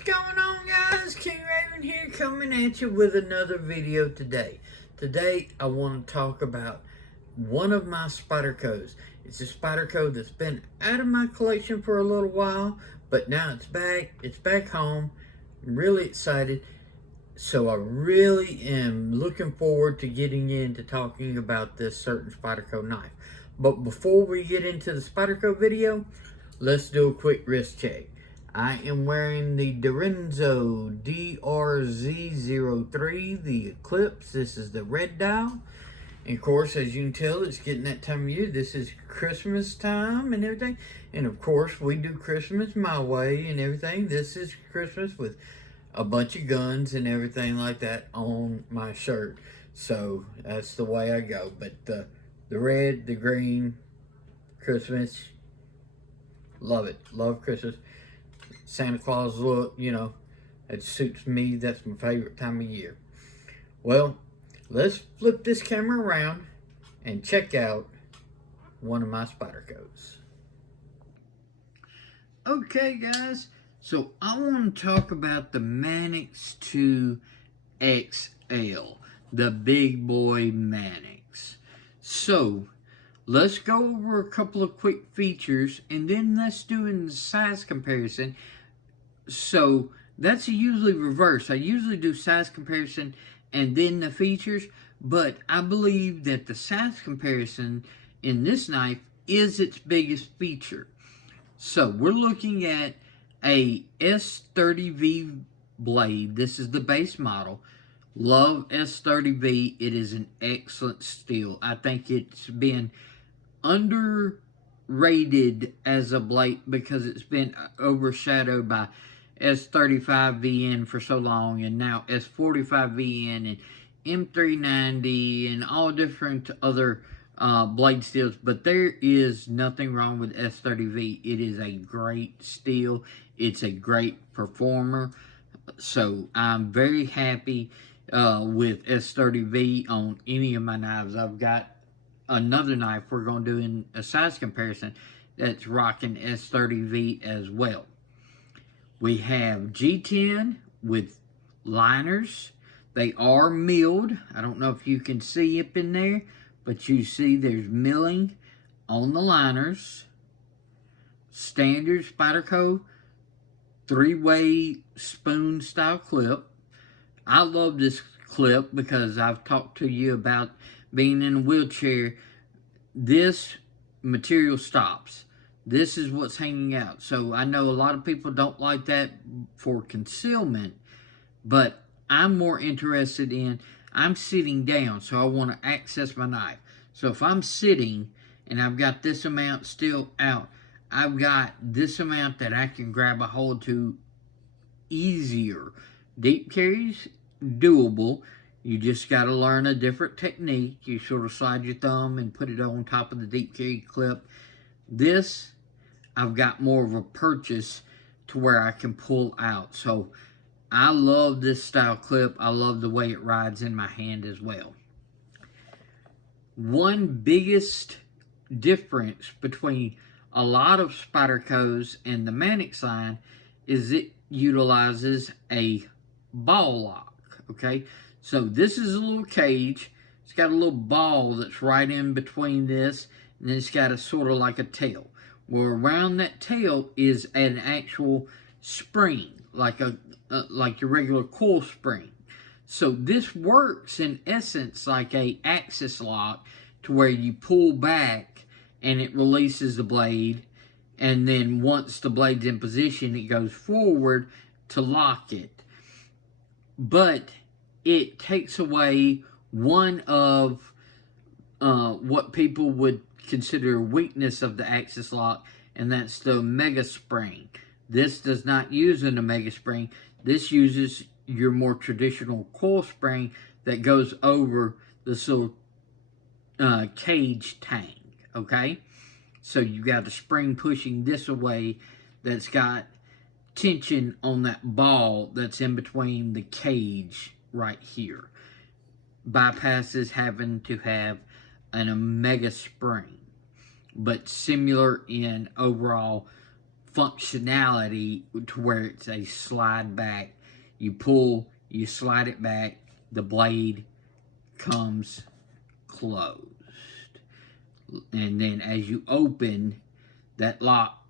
What's going on, guys? King Raven here, coming at you with another video today. Today I want to talk about one of my Spydercos. It's a Spyderco that's been out of my collection for a little while, but now it's back. It's back home. I'm really excited. So I really am looking forward to getting into talking about this certain Spyderco knife. But before we get into the Spyderco video, let's do a quick wrist check. I am wearing the Dorenzo DRZ03, the Eclipse. This is the red dial. And of course, as you can tell, it's getting that time of year. This is Christmas time and everything. And of course, we do Christmas my way and everything. This is Christmas with a bunch of guns and everything like that on my shirt. So that's the way I go. But the red, the green, Christmas, love it. Love Christmas. Santa Claus look, you know, it suits me. That's my favorite time of year. Well, let's flip this camera around and check out one of my Spydercos. Okay, guys, so I want to talk about the Manix 2 XL, the big boy Manix. So let's go over a couple of quick features, and then let's do a size comparison. So that's usually reverse. I usually do size comparison and then the features, but I believe that the size comparison in this knife is its biggest feature. So we're looking at a S30V blade. This is the base model. Love S30V. It is an excellent steel. I think it's been underrated as a blade because it's been overshadowed by S35VN for so long, and now S45VN and M390 and all different other blade steels. But there is nothing wrong with S30V. It is a great steel. It's a great performer. So I'm very happy with S30V on any of my knives. I've got another knife we're going to do in a size comparison that's rocking S30V as well. We have G10 with liners. They are milled. I don't know if you can see up in there, but you see there's milling on the liners. Standard Spyderco 3-way spoon style clip. I love this clip because I've talked to you about being in a wheelchair. This material stops. This is what's hanging out. So I know a lot of people don't like that for concealment, but I'm more interested in, I'm sitting down, so I want to access my knife. So if I'm sitting and I've got this amount still out, I've got this amount that I can grab a hold to easier. Deep carries, doable. You just got to learn a different technique. You sort of slide your thumb and put it on top of the deep carry clip. This, I've got more of a purchase to where I can pull out. So I love this style clip. I love the way it rides in my hand as well. One biggest difference between a lot of Spydercos and the Manix line is it utilizes a ball lock, okay? So this is a little cage. It's got a little ball that's right in between this, and then it's got a sort of like a tail. Well, around that tail is an actual spring, like your regular coil spring. So this works in essence like a axis lock, to where you pull back and it releases the blade, and then once the blade's in position, it goes forward to lock it. But it takes away one of what people would consider a weakness of the axis lock, and that's the omega spring. This does not use an omega spring. This uses your more traditional coil spring that goes over this little cage tank, okay? So you got the spring pushing this away that's got tension on that ball that's in between the cage right here. Bypasses having to have an omega spring, but similar in overall functionality to where it's a slide back. You pull, you slide it back, the blade comes closed. And then as you open, that lock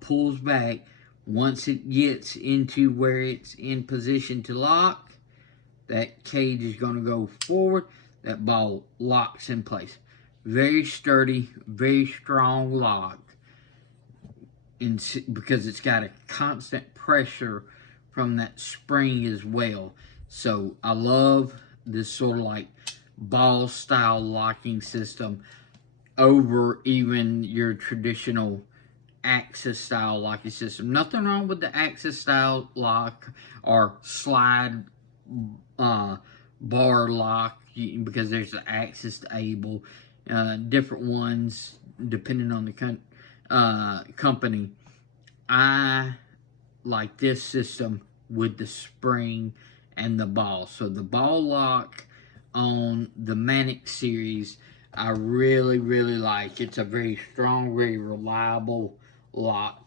pulls back. Once it gets into where it's in position to lock, that cage is going to go forward. That ball locks in place. Very sturdy, very strong lock. Because it's got a constant pressure from that spring as well. So I love this sort of like ball style locking system over even your traditional axis style locking system. Nothing wrong with the axis style lock or slide bar lock, because there's the axis able, different ones depending on the company. I like this system with the spring and the ball. So the ball lock on the Manix series, I really, really like. It's a very strong, very reliable lock.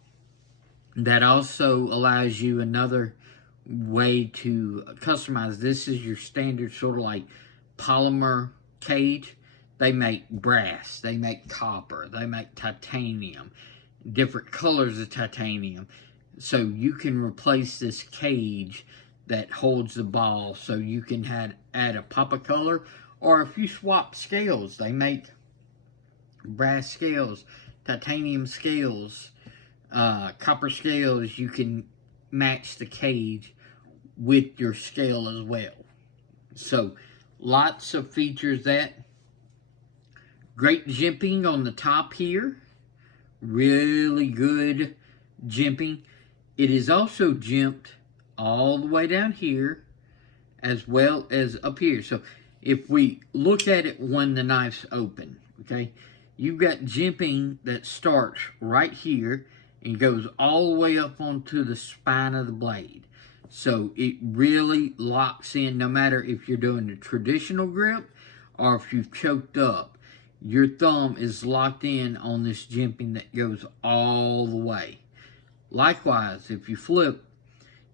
That also allows you another way to customize. This is your standard sort of like polymer cage. They make brass, they make copper, they make titanium, different colors of titanium. So you can replace this cage that holds the ball, so you can add a pop of color, or if you swap scales, they make brass scales, titanium scales, copper scales. You can match the cage with your scale as well. So lots of features. That great jimping on the top here, really good jimping. It is also jimped all the way down here as well as up here. So if we look at it when the knife's open, okay, you've got jimping that starts right here and goes all the way up onto the spine of the blade. So it really locks in, no matter if you're doing a traditional grip or if you've choked up. Your thumb is locked in on this jimping that goes all the way. Likewise, if you flip,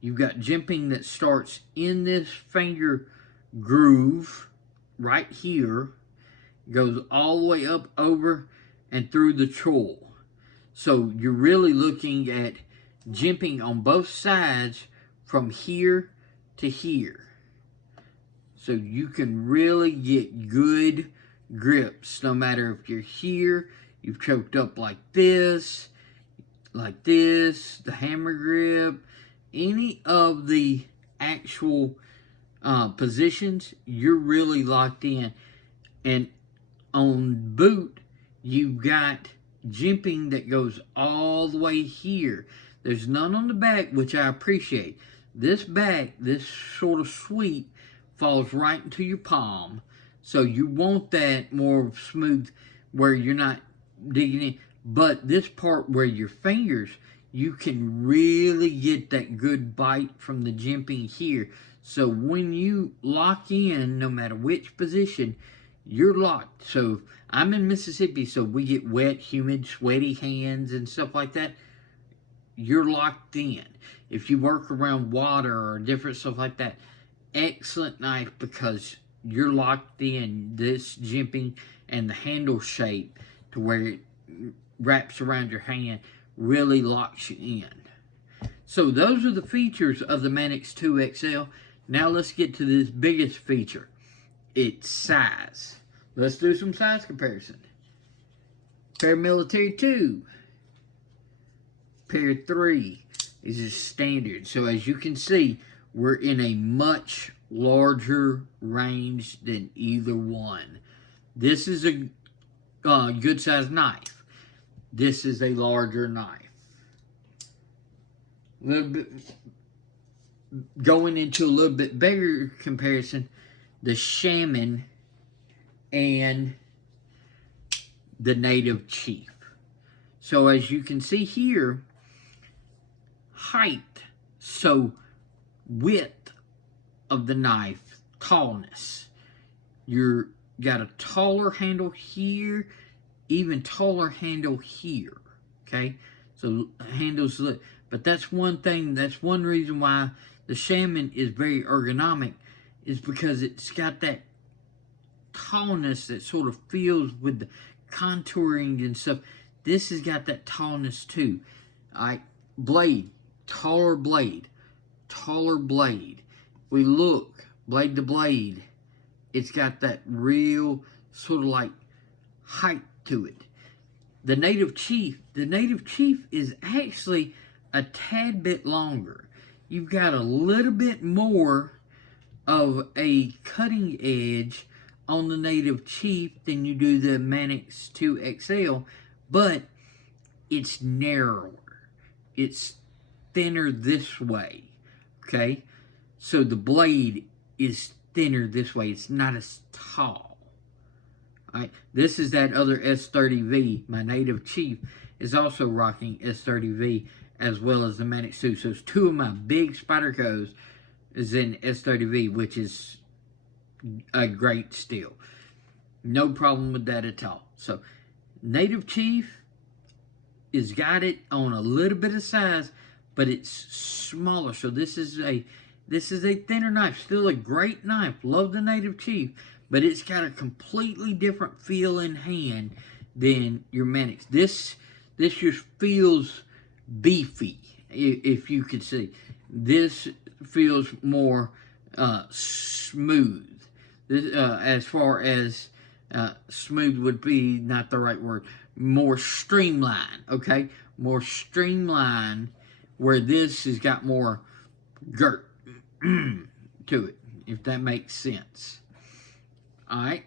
you've got jimping that starts in this finger groove right here, goes all the way up over and through the choil. So you're really looking at jimping on both sides from here to here. So you can really get good grips, no matter if you're here, you've choked up like this, the hammer grip, any of the actual positions, you're really locked in. And on boot, you've got jimping that goes all the way here. There's none on the back, which I appreciate. This back, this sort of sweep, falls right into your palm. So you want that more smooth where you're not digging in. But this part where your fingers, you can really get that good bite from the jimping here. So when you lock in, no matter which position, you're locked. So I'm in Mississippi, so we get wet, humid, sweaty hands and stuff like that. You're locked in. If you work around water or different stuff like that, excellent knife, because you're locked in. This jimping and the handle shape to where it wraps around your hand really locks you in. So those are the features of the Manix 2 XL. Now let's get to this biggest feature. Its size. Let's do some size comparison. Paramilitary 2. Pair 3 is just standard. So as you can see, we're in a much larger range than either one. This is a good sized knife. This is a larger knife. A little bit, going into a little bit bigger comparison, the Shaman and the Native Chief. So as you can see here, height, so width of the knife, tallness. You're got a taller handle here, even taller handle here, okay? So handles slip. But that's one thing, that's one reason why the Shaman is very ergonomic, is because it's got that tallness that sort of feels with the contouring and stuff. This has got that tallness too. Alright, blade, taller blade, taller blade. If we look blade to blade, it's got that real sort of like height to it. The Native Chief is actually a tad bit longer. You've got a little bit more of a cutting edge on the Native Chief than you do the Manix 2 XL, but it's narrower. It's thinner this way, okay? So the blade is thinner this way. It's not as tall. All right, this is that other S30V. My Native Chief is also rocking S30V as well as the Manix 2. So it's two of my big Spydercos is in S30V, which is a great steel. No problem with that at all. So Native Chief is got it on a little bit of size, but it's smaller. So this is a thinner knife. Still a great knife. Love the Native Chief, but it's got a completely different feel in hand than your Manix. This just feels beefy, if you could see. This feels more smooth. This, as far as smooth would be not the right word. More streamlined, okay? More streamlined, where this has got more girt to it, if that makes sense. All right.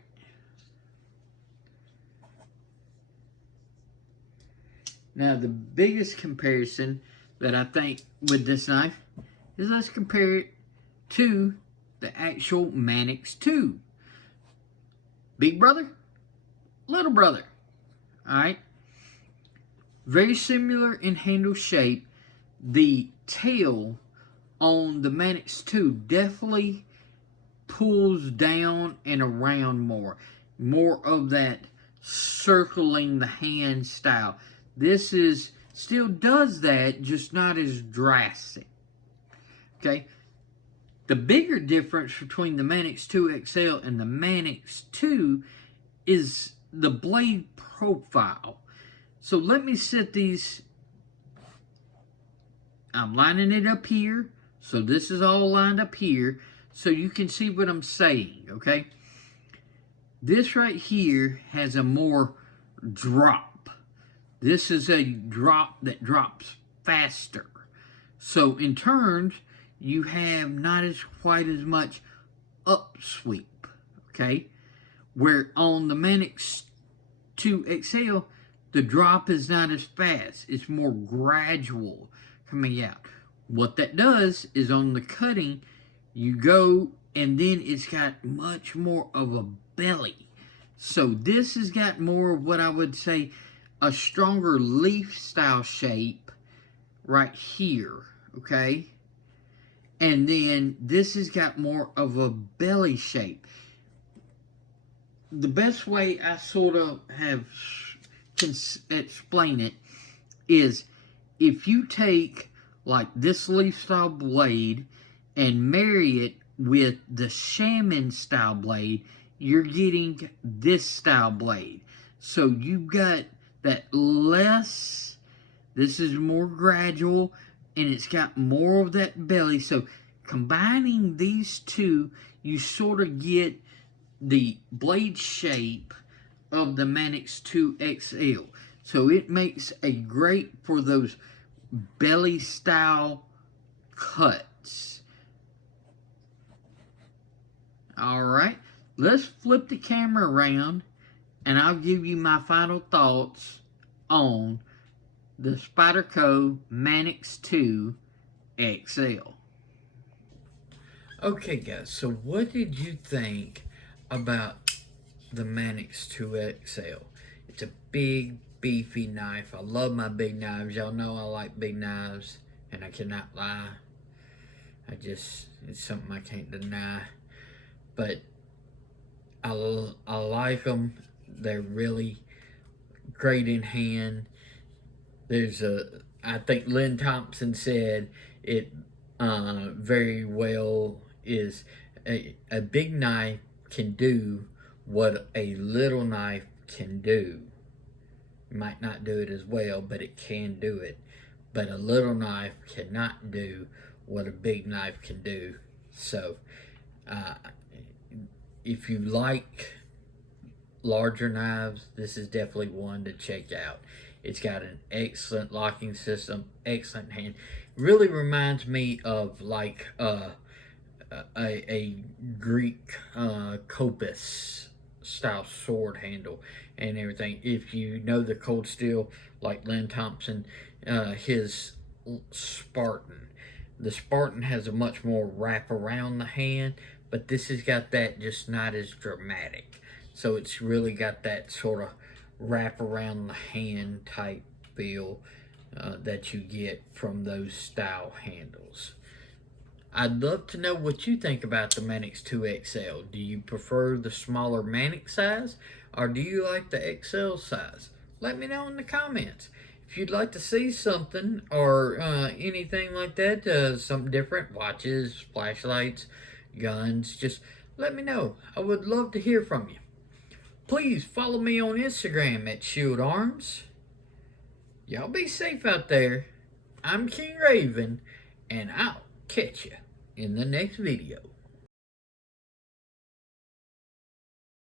Now, the biggest comparison that I think with this knife is let's compare it to the actual Manix 2. Big brother, little brother. All right. Very similar in handle shape. The tail on the Manix 2 definitely pulls down and around more. More of that circling the hand style. This is still does that, just not as drastic. Okay. The bigger difference between the Manix 2 XL and the Manix 2 is the blade profile. So let me set these. I'm lining it up here. So this is all lined up here. So you can see what I'm saying, okay? This right here has a more drop. This is a drop that drops faster. So in turn, you have not as quite as much upsweep, okay? Where on the Manix 2 XL, the drop is not as fast. It's more gradual coming out. What that does is on the cutting, you go and then it's got much more of a belly. So this has got more of what I would say a stronger leaf style shape right here, okay? And then this has got more of a belly shape. The best way I sort of can explain it is if you take like this leaf style blade and marry it with the Shaman style blade, you're getting this style blade. So you've got that less, this is more gradual, and it's got more of that belly. So combining these two, you sort of get the blade shape of the Manix 2 XL. So it makes a great for those belly style cuts. Alright, let's flip the camera around and I'll give you my final thoughts on the Spyderco Manix 2 XL. Okay guys, so what did you think about the Manix 2 XL? It's a big, beefy knife. I love my big knives. Y'all know I like big knives, and I cannot lie. It's something I can't deny. But I like them. They're really great in hand. There's I think Lynn Thompson said it very well, is a big knife can do what a little knife can do. Might not do it as well, but it can do it. But a little knife cannot do what a big knife can do. So, uh, if you like larger knives, this is definitely one to check out. It's got an excellent locking system, excellent hand. Really reminds me of like a Greek kopis style sword handle and everything. If you know the cold steel, like Lynn Thompson, his Spartan. The Spartan has a much more wrap around the hand, but this has got that, just not as dramatic. So it's really got that sort of wrap around the hand type feel that you get from those style handles. I'd love to know what you think about the Manix 2XL. Do you prefer the smaller Manix size, or do you like the XL size? Let me know in the comments. If you'd like to see something or anything like that, something different, watches, flashlights, guns, just let me know. I would love to hear from you. Please follow me on Instagram at Shield Arms. Y'all be safe out there. I'm King Raven, and I'll catch you in the next video.